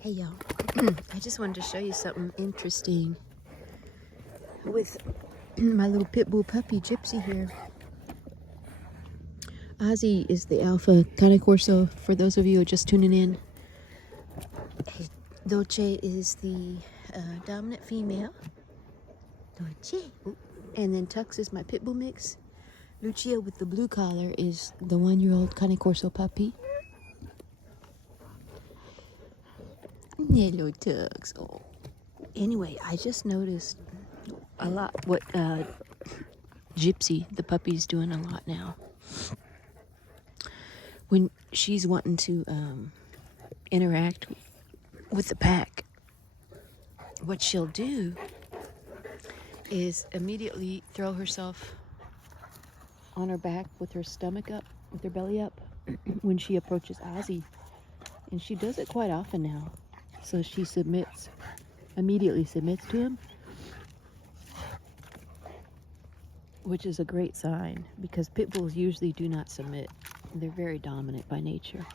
Hey y'all, I just wanted to show you something interesting with my little pit bull puppy Gypsy here. Ozzy is the alpha Cane Corso for those of you who are just tuning in. Dolce is the dominant female. Dolce. Ooh. And then Tux is my pit bull mix. Lucia with the blue collar is the 1-year-old Cane Corso puppy. Hello, Tux. Oh. Anyway, I just noticed a lot what Gypsy, the puppy's doing a lot now. When she's wanting to interact with the pack, what she'll do is immediately throw herself on her back with her stomach up, with her belly up, when she approaches Ozzy. And she does it quite often now. So she immediately submits to him, which is a great sign because pit bulls usually do not submit. They're very dominant by nature.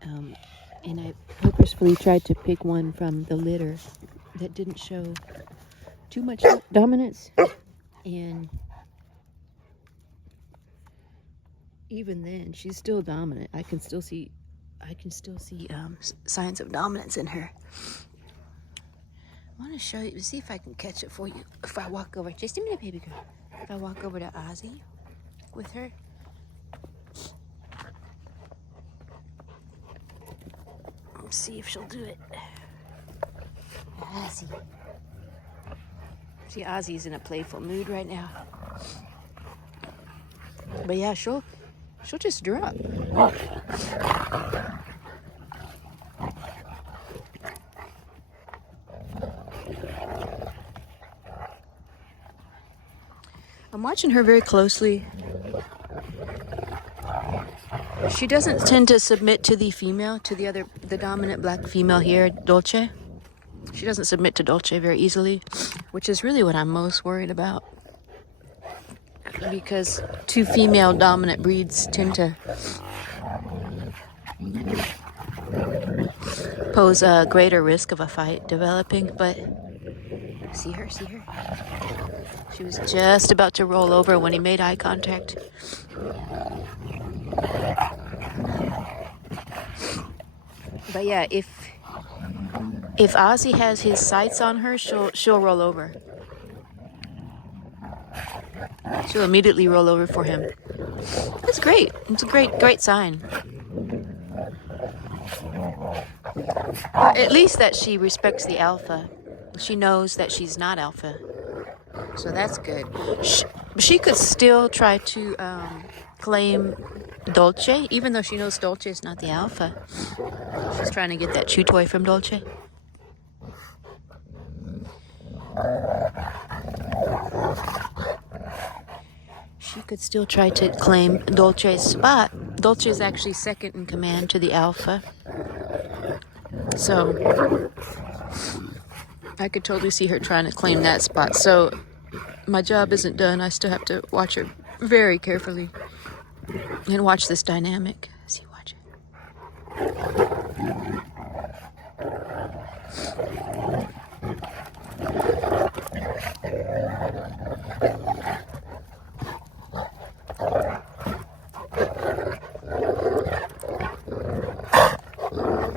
And I purposefully tried to pick one from the litter that didn't show too much dominance. And even then, she's still dominant. I can still see signs of dominance in her. I want to show you, see if I can catch it for you. If I walk over, just a minute, baby girl. If I walk over to Ozzy with her. Let's see if she'll do it. Ozzy. See, Ozzy's in a playful mood right now. But yeah, she'll just drop. I'm watching her very closely. She doesn't tend to submit to the female, to the dominant black female here, Dolce. She doesn't submit to Dolce very easily, which is really what I'm most worried about. Because two female dominant breeds tend to pose a greater risk of a fight developing, but see her? She was just about to roll over when he made eye contact. But yeah, if Ozzy has his sights on her, she'll roll over. She'll immediately roll over for him. It's great. It's a great sign. At least that she respects the alpha. She knows that she's not alpha. So that's good. She could still try to claim Dolce, even though she knows Dolce is not the alpha. She's trying to get that chew toy from Dolce. She could still try to claim Dolce's spot. Dolce is actually second in command to the alpha. So I could totally see her trying to claim that spot. So my job isn't done. I still have to watch her very carefully and watch this dynamic. See, watch it.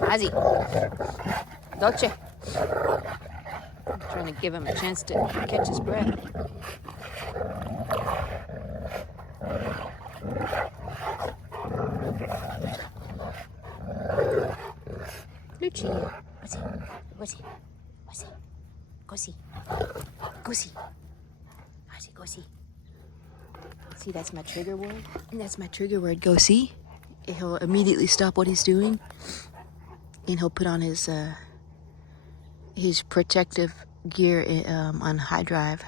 Ozzy. Dolce. I'm trying to give him a chance to catch his breath. Lucia. Ozzy. Go see. Ozzy, go see. See, that's my trigger word. And that's my trigger word, go see. He'll immediately stop what he's doing. And he'll put on his protective gear on high drive.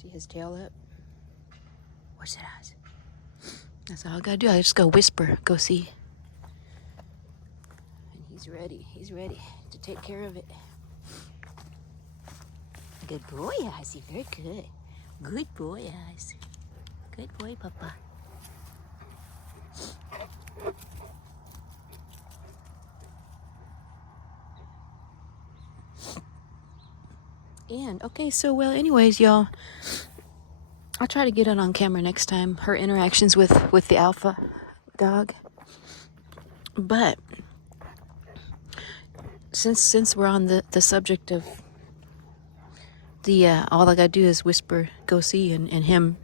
See his tail up? What's it eyes? That's all I gotta do. I just go whisper, go see. And he's ready to take care of it. Good boy, Ozzy, very good. Good boy, Ozzy. Good boy, Papa. And okay, so well, anyways, y'all, I'll try to get it on camera next time. Her interactions with the alpha dog. But since we're on the subject of the all I gotta do is whisper, go see, and him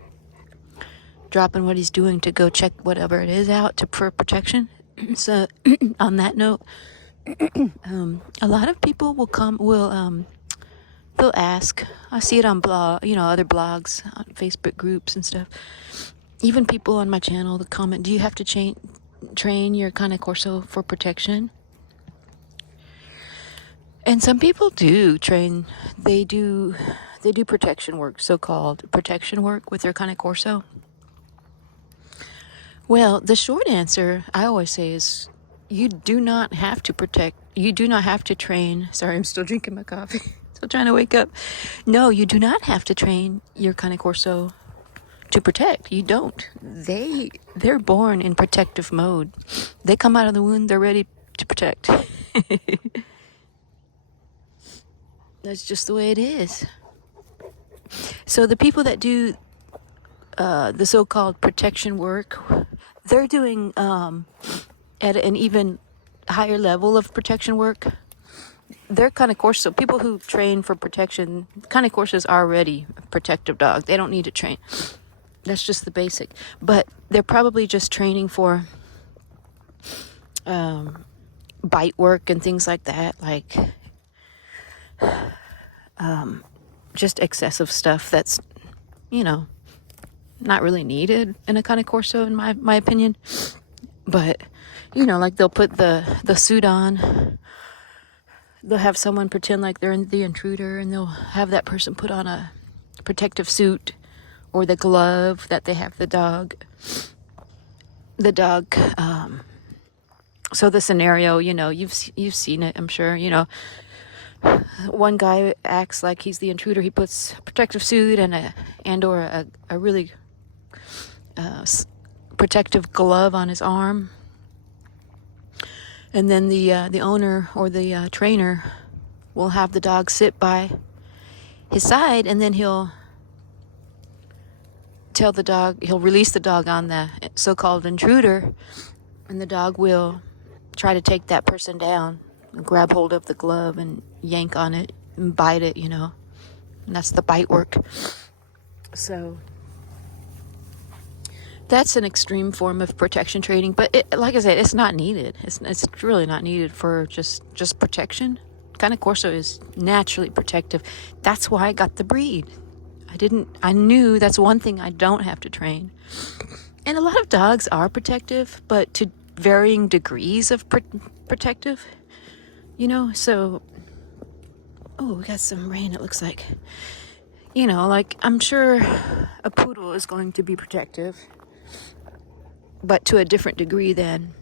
dropping what he's doing to go check whatever it is out for protection. So on that note, a lot of people they'll ask. I see it on other blogs, on Facebook groups and stuff. Even people on my channel that comment, do you have to train your Cane Corso for protection? And some people do train. They do protection work, so-called protection work with their Cane Corso. Well, the short answer I always say is you do not have to protect. You do not have to train. Sorry, I'm still drinking my coffee. Still trying to wake up. No, you do not have to train your Cane Corso to protect. You don't. They're born in protective mode. They come out of the womb, they're ready to protect. That's just the way it is. So the people that do the so-called protection work, they're doing at an even higher level of protection work. They're Cane Corso. People who train for protection, Cane Corso is already a protective dog. They don't need to train. That's just the basic. But they're probably just training for bite work and things like that, like just excessive stuff that's, not really needed in a Cane Corso, in my opinion. But, like they'll put the suit on. They'll have someone pretend like they're the intruder, and they'll have that person put on a protective suit or the glove that they have the dog. So the scenario, you've seen it, I'm sure. One guy acts like he's the intruder. He puts a protective suit and a really protective glove on his arm. And then the owner or the trainer will have the dog sit by his side, and then he'll release the dog on the so-called intruder, and the dog will try to take that person down, grab hold of the glove and yank on it and bite it, and that's the bite work. So that's an extreme form of protection training, but like I said, it's not needed. It's really not needed for just protection. Cane Corso is naturally protective. That's why I got the breed. I knew that's one thing I don't have to train. And a lot of dogs are protective, but to varying degrees of protective, so, oh, we got some rain, it looks like. Like, I'm sure a poodle is going to be protective, but to a different degree than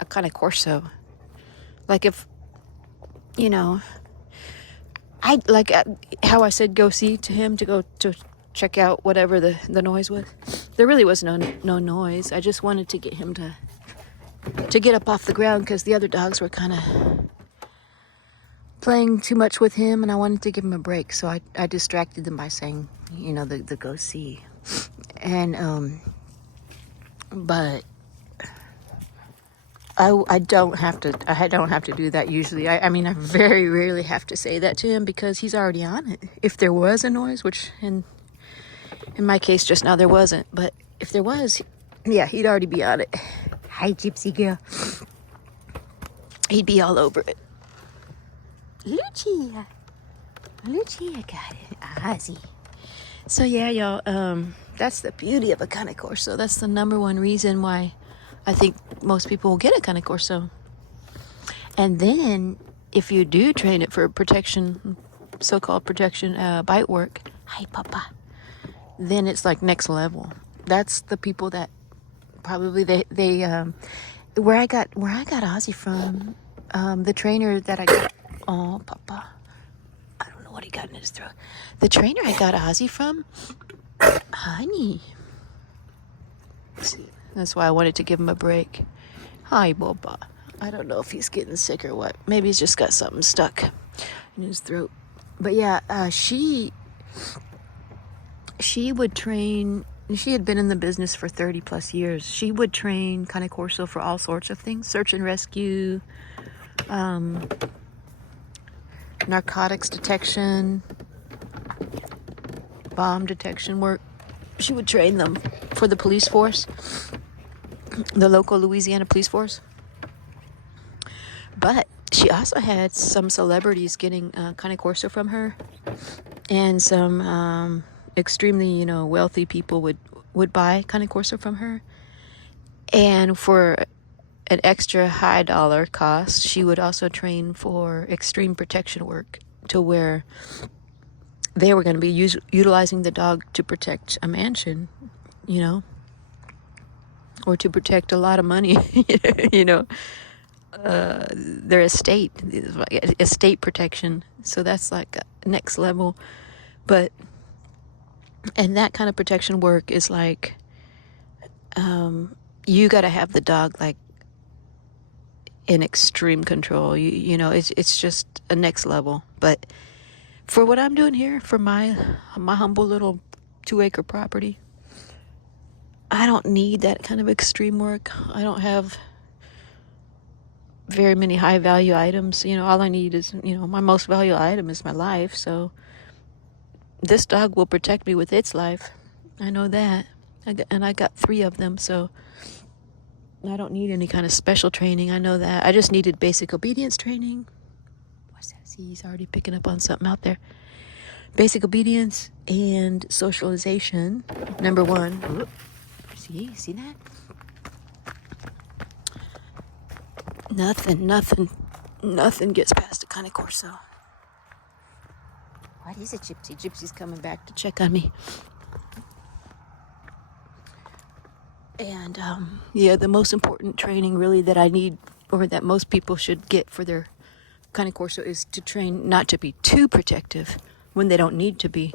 a Cane Corso. Like if, I like how I said go see to him to go to check out whatever the noise was. There really was no noise. I just wanted to get him to get up off the ground because the other dogs were kind of playing too much with him, and I wanted to give him a break. So I distracted them by saying, the go see. And but I don't have to do that usually. I mean, I very rarely have to say that to him because he's already on it. If there was a noise, which in my case just now there wasn't, but if there was, yeah, he'd already be on it. Hi, gypsy girl. He'd be all over it. Lucia got it. Ozzy. So yeah, y'all, that's the beauty of a Cane Corso. That's the number one reason why I think most people will get a Cane Corso. And then if you do train it for protection, so-called protection bite work, hi papa, then it's like next level. That's the people that probably they where I got Ozzy from, the trainer that I got, oh papa, I don't know what he got in his throat. The trainer I got Ozzy from, honey. See, that's why I wanted to give him a break. Hi, Boba. I don't know if he's getting sick or what. Maybe he's just got something stuck in his throat. But yeah, she would train. She had been in the business for 30 plus years. She would train Cane Corso for all sorts of things: search and rescue, narcotics detection, bomb detection work. She would train them for the police force, the local Louisiana police force. But she also had some celebrities getting Cane Corso from her, and some extremely, wealthy people would buy Cane Corso from her. And for an extra high dollar cost, she would also train for extreme protection work, to where they were going to be utilizing the dog to protect a mansion, or to protect a lot of money, their estate protection. So that's like next level. And that kind of protection work is like, you got to have the dog like in extreme control. It's just a next level. But for what I'm doing here, for my humble little 2-acre property, I don't need that kind of extreme work. I don't have very many high value items. All I need is, my most valuable item is my life. So this dog will protect me with its life. I know that. I got 3 of them, so I don't need any kind of special training. I know that. I just needed basic obedience training. What's that? See, he's already picking up on something out there. Basic obedience and socialization. Number 1. See that? Nothing gets past a Cane Corso. What is it, Gypsy? Gypsy's coming back to check on me. And the most important training really that I need, or that most people should get for their Cane Corso, is to train not to be too protective when they don't need to be.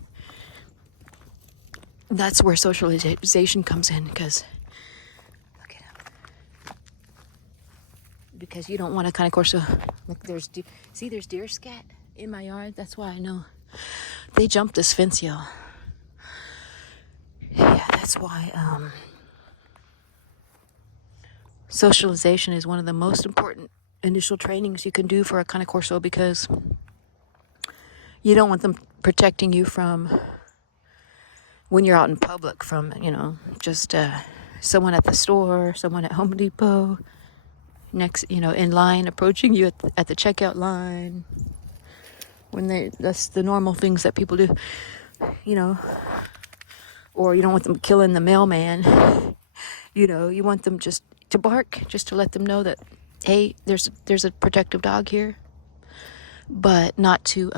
That's where socialization comes in, because look at him. Because you don't want a Cane Corso. Look, there's deer scat in my yard. That's why I know they jumped this fence, y'all. Yeah, that's why socialization is one of the most important initial trainings you can do for a Cane Corso, because you don't want them protecting you from, when you're out in public, from, just someone at the store, someone at Home Depot, next, in line, approaching you at the checkout line, that's the normal things that people do, or you don't want them killing the mailman. You want them just to bark, just to let them know that, hey, there's a protective dog here, but not to,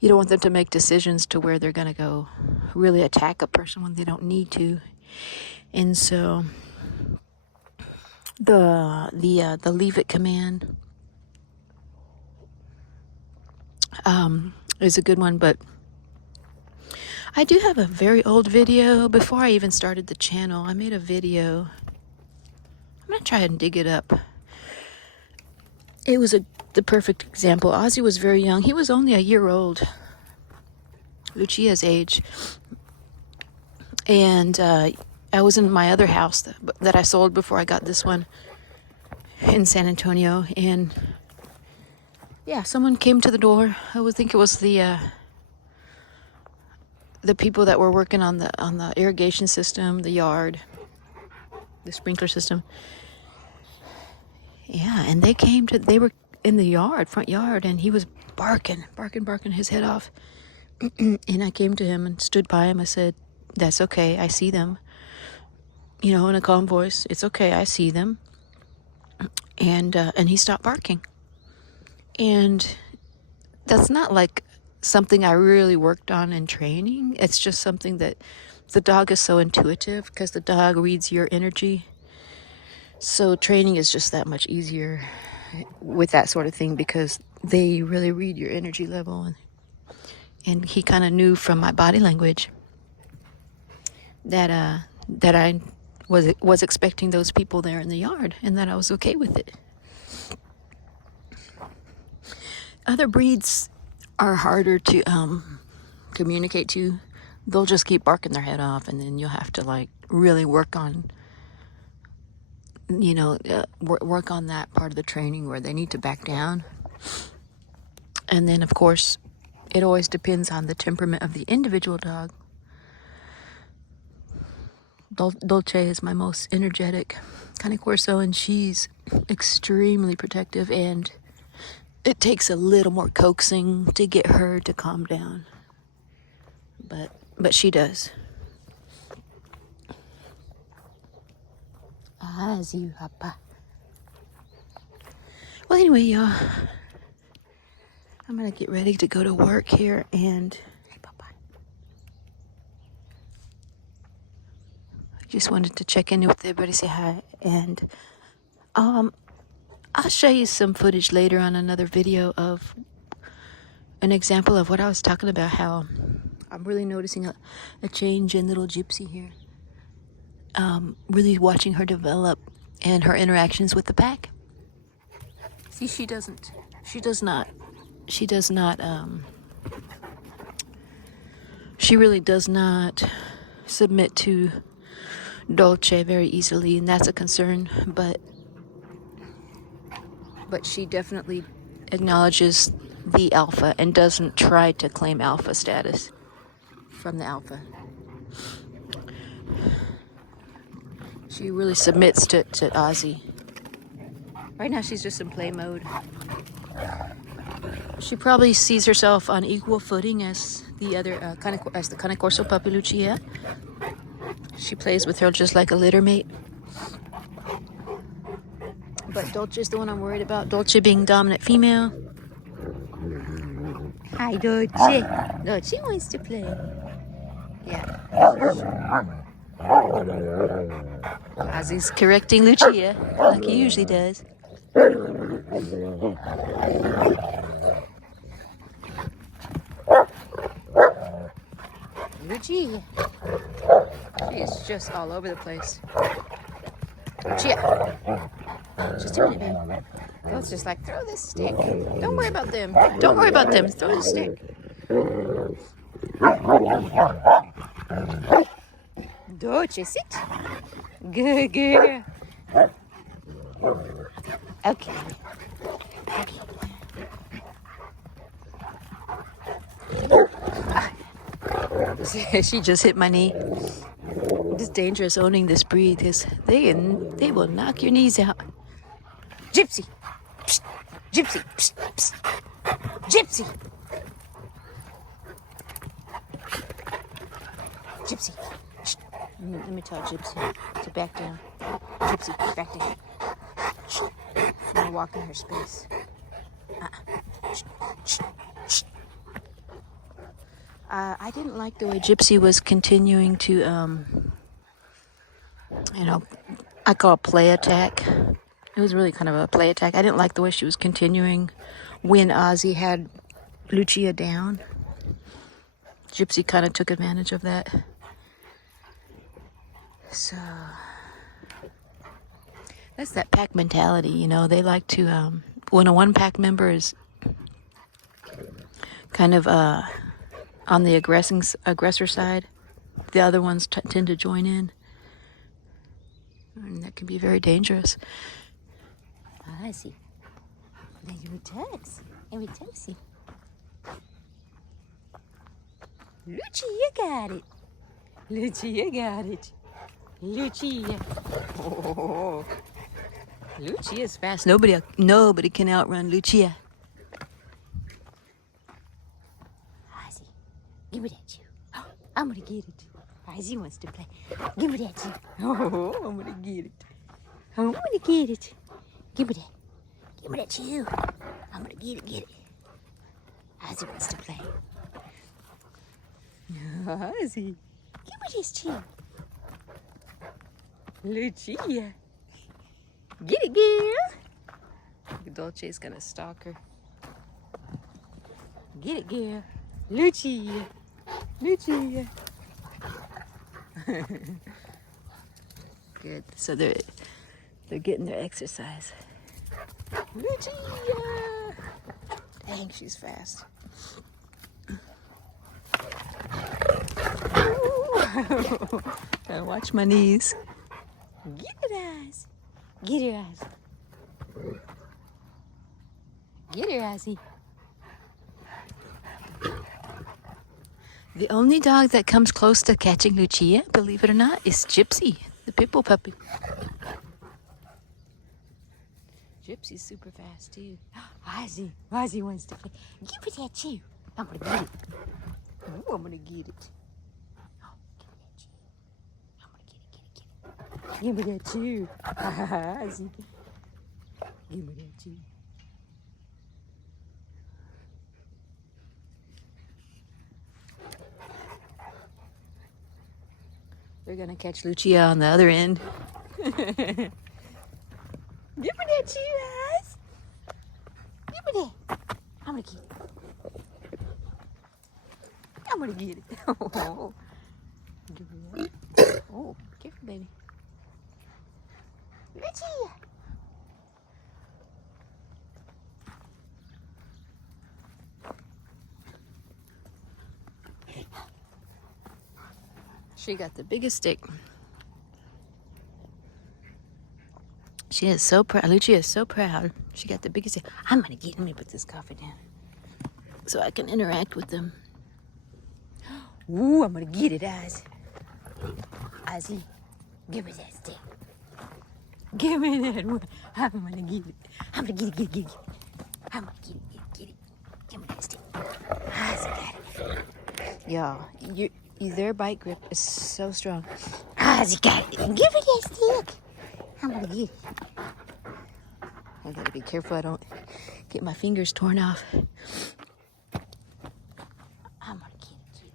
you don't want them to make decisions to where they're going to go really attack a person when they don't need to. And so the leave it command is a good one. But I do have a very old video. Before I even started the channel, I made a video. I'm going to try and dig it up. It was the perfect example. Ozzy was very young. He was only a year old, Lucia's age. And I was in my other house that I sold before I got this one in San Antonio. And yeah, someone came to the door. I would think it was the people that were working on the irrigation system, the yard, the sprinkler system. Yeah, and they were in the yard, front yard, and he was barking his head off. And I came to him and stood by him. I said, "That's okay, I see them." In a calm voice, "It's okay, I see them." And he stopped barking. And that's not like something I really worked on in training. It's just something that the dog is so intuitive, because the dog reads your energy. So training is just that much easier with that sort of thing, because they really read your energy level. And he kind of knew from my body language that I was expecting those people there in the yard, and that I was okay with it. Other breeds are harder to communicate to. They'll just keep barking their head off, and then you'll have to like really work on, work on that part of the training where they need to back down. And then, of course, it always depends on the temperament of the individual dog. Dolce is my most energetic Cane Corso, and she's extremely protective, and it takes a little more coaxing to get her to calm down. But she does. Well, anyway, y'all, I'm gonna get ready to go to work here, and hey, Papa. I just wanted to check in with everybody, say hi, and I'll show you some footage later on another video of an example of what I was talking about, how I'm really noticing a change in little Gypsy here. Really watching her develop and her interactions with the pack. See, she does not, she really does not submit to Dolce very easily, and that's a concern, but she definitely acknowledges the alpha and doesn't try to claim alpha status from the alpha. She really submits to Ozzy. Right now she's just in play mode. She probably sees herself on equal footing as the other Cane Corso puppy Lucia. She plays with her just like a litter mate. But Dolce's the one I'm worried about. Dolce being dominant female. Hi, Dolce. Dolce wants to play. Yeah. Ozzy's correcting Lucia like he usually does. Lucia. She is just all over the place. Lucia. Just a minute, baby. Girl's just like, throw this stick. Don't worry about them. Don't worry about them. Throw the stick. Dolce, sit. Good girl. Okay. She just hit my knee. It's dangerous owning this breed because they will knock your knees out. Gypsy. Psst. Gypsy. Psst. Psst. Gypsy. Gypsy. Shh. Let me tell Gypsy to back down. Gypsy, back down. Shh. I'm gonna walk in her space. Shh. Shh. Shh. I didn't like the way Gypsy was continuing to, I call it play attack. It was really kind of a play attack. I didn't like the way she was continuing when Ozzy had Lucia down. Gypsy kind of took advantage of that. So that's that pack mentality, They like to, when a one pack member is kind of on the aggressor side, the other ones tend to join in. And that can be very dangerous. I see. Your tugs. Every toesy. Lucia got it. Lucia got it. Lucia. Oh. Lucia's fast. Nobody can outrun Lucia. Ozzy, give me that chew. Oh, I'm gonna get it. Ozzy wants to play. Give me that chew. Oh, I'm gonna get it. I'm gonna get it. Give me that. Give me that chew. I'm gonna get it. Ozzy wants to play. Ozzy, give me this chew. Lucia. Get it, girl. Dolce's gonna stalk her. Get it, girl. Lucia. Lucia. Good. So they're getting their exercise. Lucia! Dang, she's fast. Gotta watch my knees. Get her eyes. Get her eyes. Get her eyesy. The only dog that comes close to catching Lucia, believe it or not, is Gypsy, the pit bull puppy. Gypsy's super fast too. Ozzy wants to play. Give it that chew. I'm gonna get it. Ooh, I'm gonna get it. Oh, give me that chew. I'm gonna get it. Give me that chew. Ozzy. Give me that chew. They're gonna catch Lucia on the other end. Give me that chew, guys. Give me that. I'm gonna get it. I'm gonna get it. Oh, give me that. Oh, careful, baby. Lucia. She got the biggest stick. She is so proud. Lucia is so proud. She got the biggest stick. Let me put this coffee down so I can interact with them. Ooh, I'm gonna get it, Oz. Ozzy, give me that stick. Give me that one. I'm gonna get it. I'm gonna get it. I'm gonna get it. Give me that stick. Ozzy got it. Y'all, their bite grip is so strong. Ozzy got it. Give me that stick. I'm gonna get it. I gotta be careful I don't get my fingers torn off. I'm gonna get it.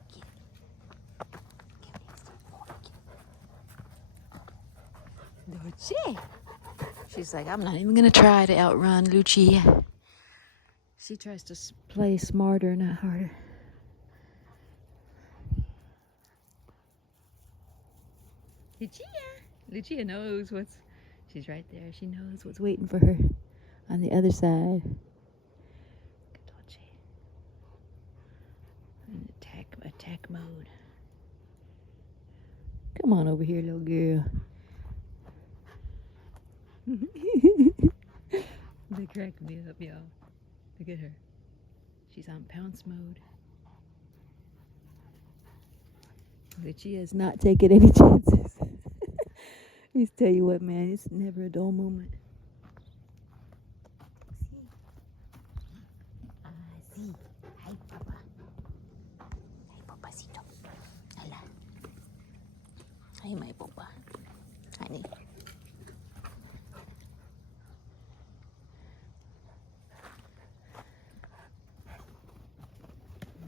Give me that stick. Lucia. She's like, I'm not even gonna try to outrun Lucia. She tries to play smarter, not harder. Lucia knows what's. She's right there. She knows what's waiting for her on the other side. In attack mode. Come on over here, little girl. They crack me up, y'all. Look at her. She's on pounce mode. Lucia is not taking any chances. Just tell you what, man, it's never a dull moment. Sí. Hi, Papa. Hi, Papacito. Hola. Hi, my Papa. Honey.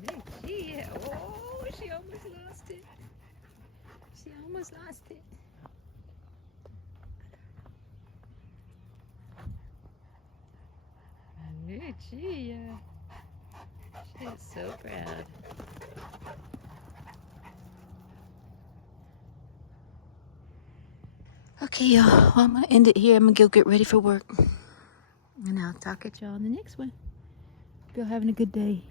Lucia. Oh, she almost lost it. She almost lost it. Lucia. She is so proud. Okay, y'all. Well, I'm going to end it here. I'm going to go get ready for work. And I'll talk at y'all on the next one. Hope y'all having a good day.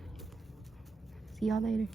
See y'all later.